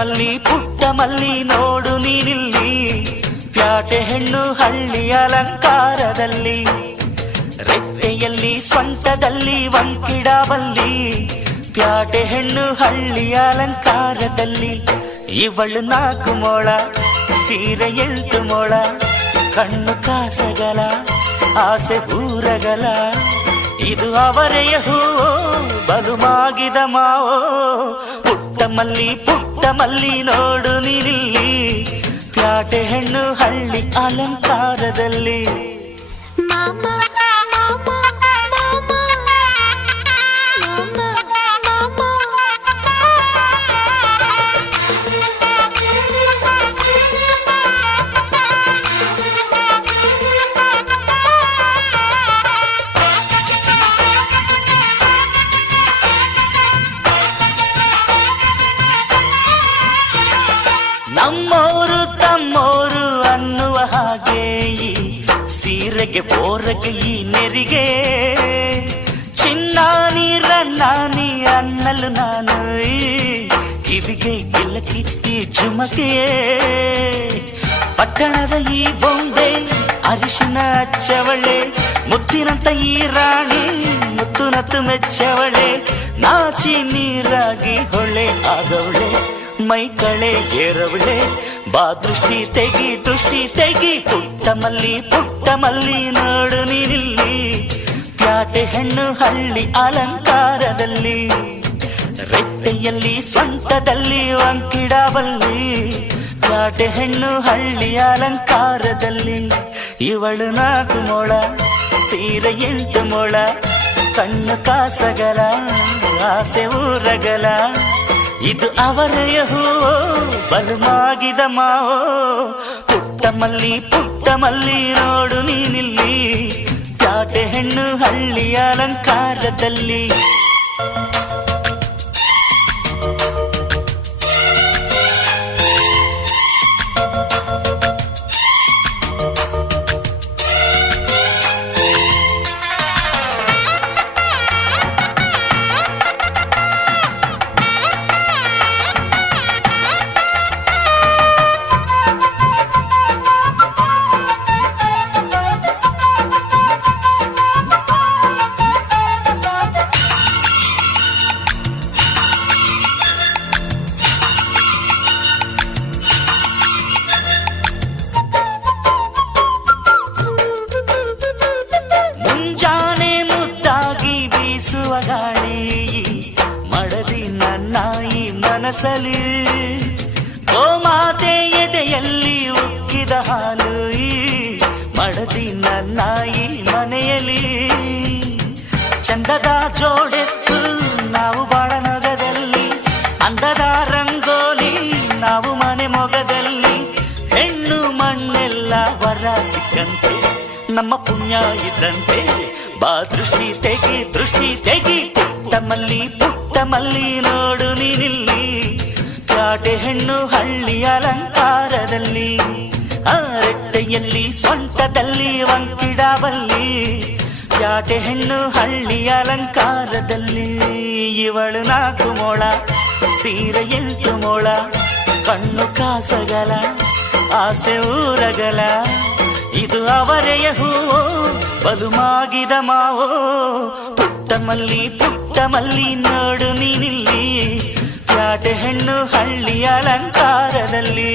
ಪುಟ್ಟ ಮಲ್ಲಿ ನೋಡು ನೀನಿಲ್ಲಿ, ಪ್ಯಾಟೆ ಹೆಣ್ಣು ಹಳ್ಳಿ ಅಲಂಕಾರದಲ್ಲಿ, ರೆಟ್ಟೆಯಲ್ಲಿ ಸೊಂಟದಲ್ಲಿ ವಂಕಿಡಬಲ್ಲಿ, ಪ್ಯಾಟೆ ಹೆಣ್ಣು ಹಳ್ಳಿ ಅಲಂಕಾರದಲ್ಲಿ. ಇವಳು 4 ಮೊಳ, ಸೀರೆ 8 ಮೊಳ, ಕಣ್ಣು ಕಾಸಗಲ, ಆಸೆ ಊರಗಲ, ಇದು ಅವರೆಯ ಹೂವೋ ಬಲು ಮಾಗಿದ ಮಾವೋ. ಪುಟ್ಟ ಮಲ್ಲಿ ನೋಡು ನೀನಿಲ್ಲಿ, ಪ್ಯಾಟೆ ಹೆಣ್ಣು ಹಳ್ಳಿ ಅಲಂಕಾರದಲ್ಲಿ. ನಮ್ಮೋರು ತಮ್ಮೋರು ಅನ್ನುವ ಹಾಗೆ ಈ ಸೀರೆಗೆ ಬೋರಗೆ ಈ ನೆರಿಗೆ, ಚಿನ್ನಾನಿ ರನ್ನಾನಿ ಅನ್ನಲು ನಾನು ಈ ಕಿವಿಗೆ ಗಿಲಕಿ ಈ ಜುಮಕೆಯೇ. ಪಟ್ಟಣದ ಈ ಬೊಂಬೆ ಅರಿಶಿನ ಹಚ್ಚವಳೆ, ಮುತ್ತಿನಂತ ಈ ರಾಣಿ ಮುತ್ತು ನತ್ತು ಮೆಚ್ಚವಳೆ, ನಾಚಿ ನೀರಾಗಿ ಹೊಳೆ ಆಗವಳೆ, ಮೈ ಕಳೆ ಏರವಳೆ, ಬಾ ದೃಷ್ಟಿ ತೆಗಿ. ಪುಟ್ಟ ಮಲ್ಲಿ ನೋಡು ನೀನಿಲ್ಲಿ, ಪ್ಯಾಟೆ ಹೆಣ್ಣು ಹಳ್ಳಿ ಅಲಂಕಾರದಲ್ಲಿ, ರೆಟ್ಟೆಯಲ್ಲಿ ಸೊಂಟದಲ್ಲಿ ವಂಕಿಡಬಲ್ಲಿ, ಪ್ಯಾಟೆ ಹೆಣ್ಣು ಹಳ್ಳಿ ಅಲಂಕಾರದಲ್ಲಿ. ಇವಳು 4 ಮೊಳ, ಸೀರೆ 8 ಮೊಳ, ಕಣ್ಣು ಕಾಸಗಲ, ಆಸೆ ಊರಗಲ, ಇದು ಅವರೆಯ ಹೂವೋ ಬಲು ಮಾಗಿದ ಮಾವೋ. ಪುಟ್ಟ ಮಲ್ಲಿ ನೋಡು ನೀನಿಲ್ಲಿ, ಪ್ಯಾಟೆ ಹೆಣ್ಣು ಹಳ್ಳಿ ಅಲಂಕಾರದಲ್ಲಿ. ಗಾಳಿ ಮಡದಿ ನನ್ನ ಈ ಮನಸಲಿ, ಗೋಮಾತೆ ಎದೆಯಲ್ಲಿ ಉಕ್ಕಿದ ಹಾಲು ಈ ಮಡದಿ ನನ್ನ ಈ ಮನೆಯಲ್ಲಿ. ಚಂದದ ಜೋಡೆತ್ತು ನಾವು ಬಾಳ ನಗದಲ್ಲಿ, ಅಂದದ ರಂಗೋಲಿ ನಾವು ಮನೆ ಮೊಗದಲ್ಲಿ, ಹೆಣ್ಣು ಮಣ್ಣೆಲ್ಲ ವರ ಸಿಕ್ಕಂತೆ ನಮ್ಮ ಪುಣ್ಯ ಇದ್ದಂತೆ, ಬಾ ದೃಷ್ಟಿ ತೆಗಿ. ಪುಟ್ಟ ಮಲ್ಲಿ ನೋಡು ನೀನಿಲ್ಲಿ, ಪ್ಯಾಟೆ ಹೆಣ್ಣು ಹಳ್ಳಿ ಅಲಂಕಾರದಲ್ಲಿ, ರೆಟ್ಟೆಯಲ್ಲಿ ಸೊಂಟದಲ್ಲಿ ವಂಕಿಡಬಲ್ಲಿ, ಪ್ಯಾಟೆ ಹೆಣ್ಣು ಹಳ್ಳಿ ಅಲಂಕಾರದಲ್ಲಿ. ಇವಳು 4 ಮೊಳ, ಸೀರೆ 8 ಮೊಳ, ಕಣ್ಣು ಕಾಸಗಲ, ಆಸೆ ಊರಗಲ, ಇದು ಅವರೆಯ ಹೂವೋ ಬಲು ಮಾಗಿದ ಮಾವೋ. ಪುಟ್ಟ ಮಲ್ಲಿ ನೋಡು ನೀನಿಲ್ಲಿ, ಪ್ಯಾಟೆ ಹೆಣ್ಣು ಹಳ್ಳಿ ಅಲಂಕಾರದಲ್ಲಿ.